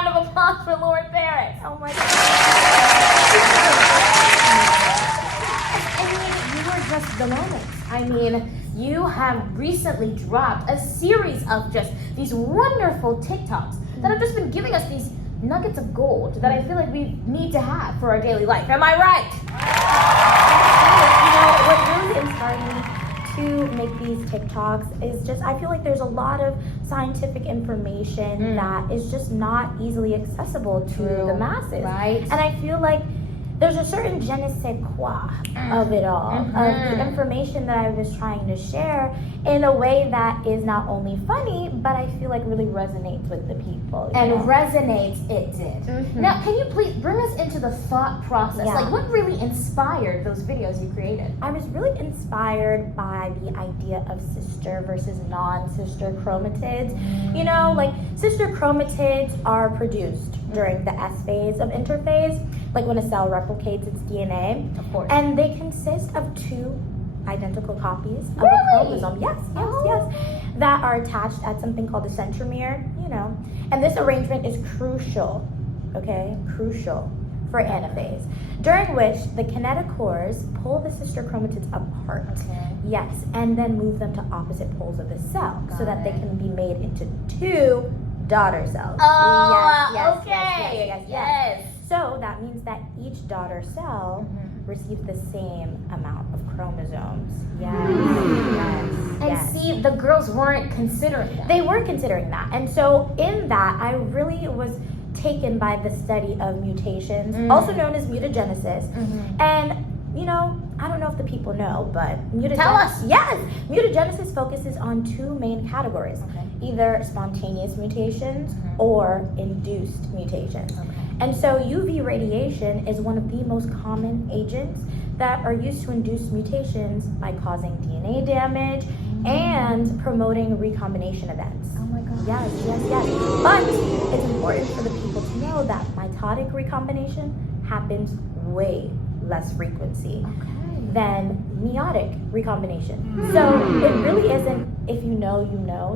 round of applause for Lauren Barrett. Oh my God. I mean, you were just the moment. I mean, you have recently dropped a series of just these wonderful TikToks that have just been giving us these nuggets of gold that I feel like we need to have for our daily life. Am I right? You know, what really inspired me to make these TikToks is just, I feel like there's a lot of scientific information that is just not easily accessible to the masses. Right. And I feel like there's a certain je ne sais quoi of it all, of the information that I was trying to share in a way that is not only funny, but I feel like really resonates with the people. And resonates it did. Now, can you please bring us into the thought process? Yeah. Like, what really inspired those videos you created? I was really inspired by the idea of sister versus non-sister chromatids. You know, like sister chromatids are produced during the S phase of interphase, like when a cell replicates its DNA. Of course. And they consist of two identical copies of Really? a chromosome. Yes, that are attached at something called a centromere, you know. And this arrangement is crucial, crucial for anaphase, during which the kinetochores pull the sister chromatids apart. Yes, and then move them to opposite poles of the cell so that they can be made into two daughter cells. Oh, Yes. So that means that each daughter cell receives the same amount of chromosomes. And see, the girls weren't considering that. They weren't considering that. And so in that, I really was taken by the study of mutations, also known as mutagenesis. And, you know, I don't know if the people know, but Tell us. Yes, mutagenesis focuses on two main categories, either spontaneous mutations or induced mutations. And so UV radiation is one of the most common agents that are used to induce mutations by causing DNA damage and promoting recombination events. Oh my God. Yes. But it's important for the people to know that mitotic recombination happens way less frequency than meiotic recombination. So it really isn't if you know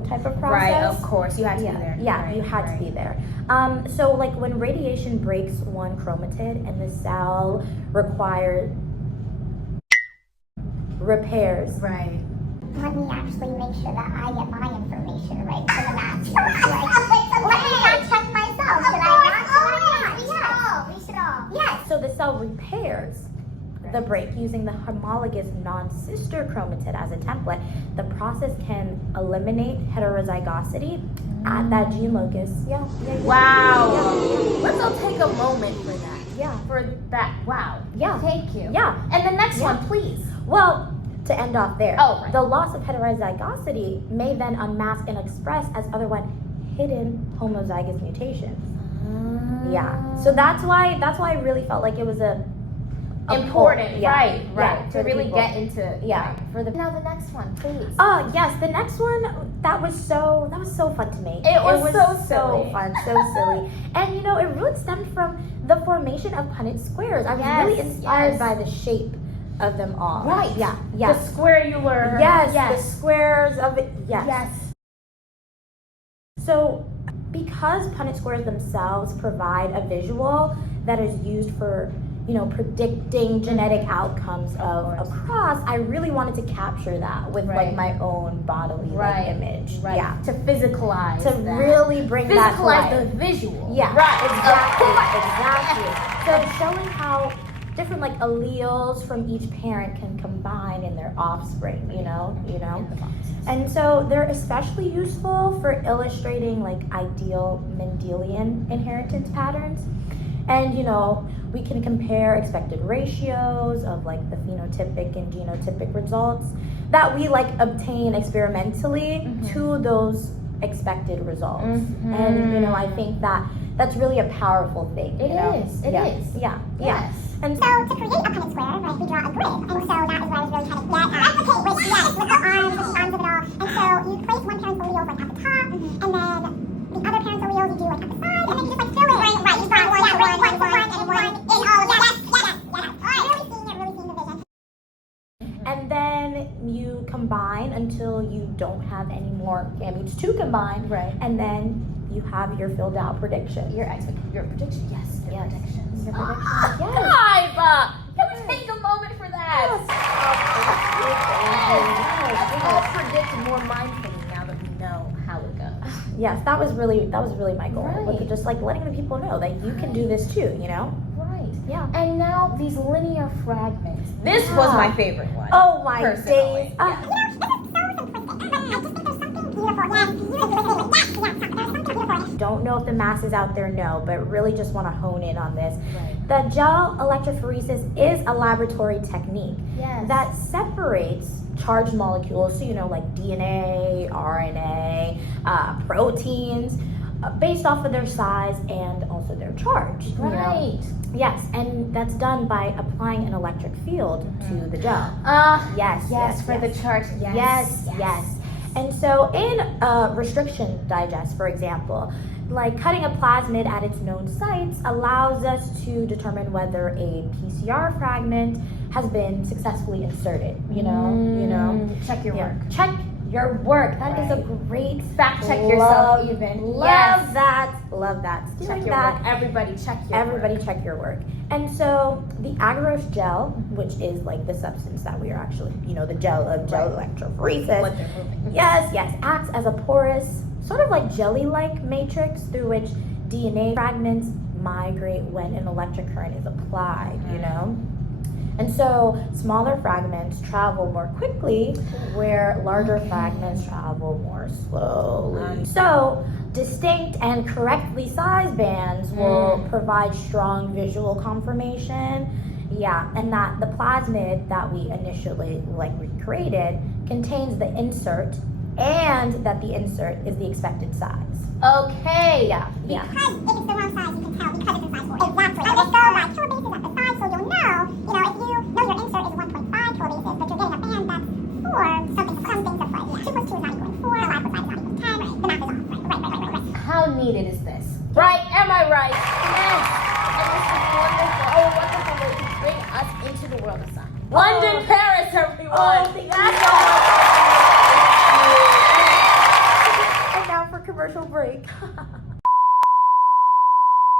type of process. Right, of course. You had to be there. Yeah, you had to be there. So like when radiation breaks one chromatid and the cell requires repairs. Right. Let me actually make sure that I get my information right for the match. Let me not check myself. Should I not? We should all. Yes. So the cell repairs the break using the homologous non-sister chromatid as a template. The process can eliminate heterozygosity at that gene locus. Wow. Let's all take a moment for that. For that. Wow. Thank you. And the next one, please. Well, to end off there, right. The loss of heterozygosity may then unmask and express as otherwise hidden homozygous mutations. So that's why I really felt like it was important, right, to really people. Get into for the now the next one, please. Yes, the next one that was so fun to make. It was so fun, so silly, and you know it really stemmed from the formation of Punnett squares. I was really inspired by the shape of them all. Right. Yeah. The squarular. The squares of it. Yes. So, because Punnett squares themselves provide a visual that is used for, you know, predicting genetic outcomes of a cross, I really wanted to capture that with like my own bodily image. To physicalize really bring that to life. Physicalize the visual. Exactly. So showing how different like alleles from each parent can combine in their offspring, you know. And so they're especially useful for illustrating like ideal Mendelian inheritance patterns. And, you know, we can compare expected ratios of like the phenotypic and genotypic results that we like obtain experimentally to those expected results. And, you know, I think that's really a powerful thing. It is. And so to create a Punnett square, right, we draw a grid. And so that is what I was really trying to get at. Replicate with the arms of it all. And so you place one parent's alleles like at the top, and then the other parent's alleles you do like at the side, and then you just like fill it. Right, you got one in all of that. Yes. Really seeing the vision. And then you combine until you don't have any more gametes to combine. And then you have your filled out prediction. Your prediction, yes. Your predictions. Your predictions, yes. Five! Can we take a moment for that? Yes. Let's all predict more mindfully now that we know how it goes. Yes, that was really my goal. Right. With just like letting the people know that you can do this too, you know? Right. Yeah. And now these linear fragments. This was my favorite one. Oh my personally. days. Yeah. Don't know if the masses out there know, but really just want to hone in on this. Right. The gel electrophoresis is a laboratory technique Yes. that separates charged molecules, so you know, like DNA, RNA, proteins, based off of their size and also their charge. you know? Right. Yes, and that's done by applying an electric field to the gel. Yes, for the charge. Yes. And so in restriction digest, for example, like cutting a plasmid at its known sites allows us to determine whether a PCR fragment has been successfully inserted, you know. Check your work. Check your work. That is a Right. great Fact check yourself even. Love Yes. that. Love that. Check Doing your that. work. Everybody check your Everybody work. check your work. And so the agarose gel, which is like the substance that we are actually, the gel of gel electrophoresis. What they're moving. Yes, acts as a porous, sort of like jelly-like matrix through which DNA fragments migrate when an electric current is applied, you know? And so smaller fragments travel more quickly where larger fragments travel more slowly. So distinct and correctly sized bands will provide strong visual confirmation. Yeah, and that the plasmid that we initially recreated contains the insert and that the insert is the expected size. Okay. Yeah. Because if it's the wrong size, you can tell because it's in size 4. Exactly. And it's so like kilobases at the side, so you'll know, if you know your insert is 1.5 kilobases, but you're getting a band that's 4, something's afoot. 2 plus 2 is not equal to 4, 5 plus 5 is not equal to 10, the math is off. Right. How needed is this? Right? Am I right? Yes. And this is wonderful way to bring us into the world of science. London, Paris, everyone. Thank That's you. all. And now for commercial break.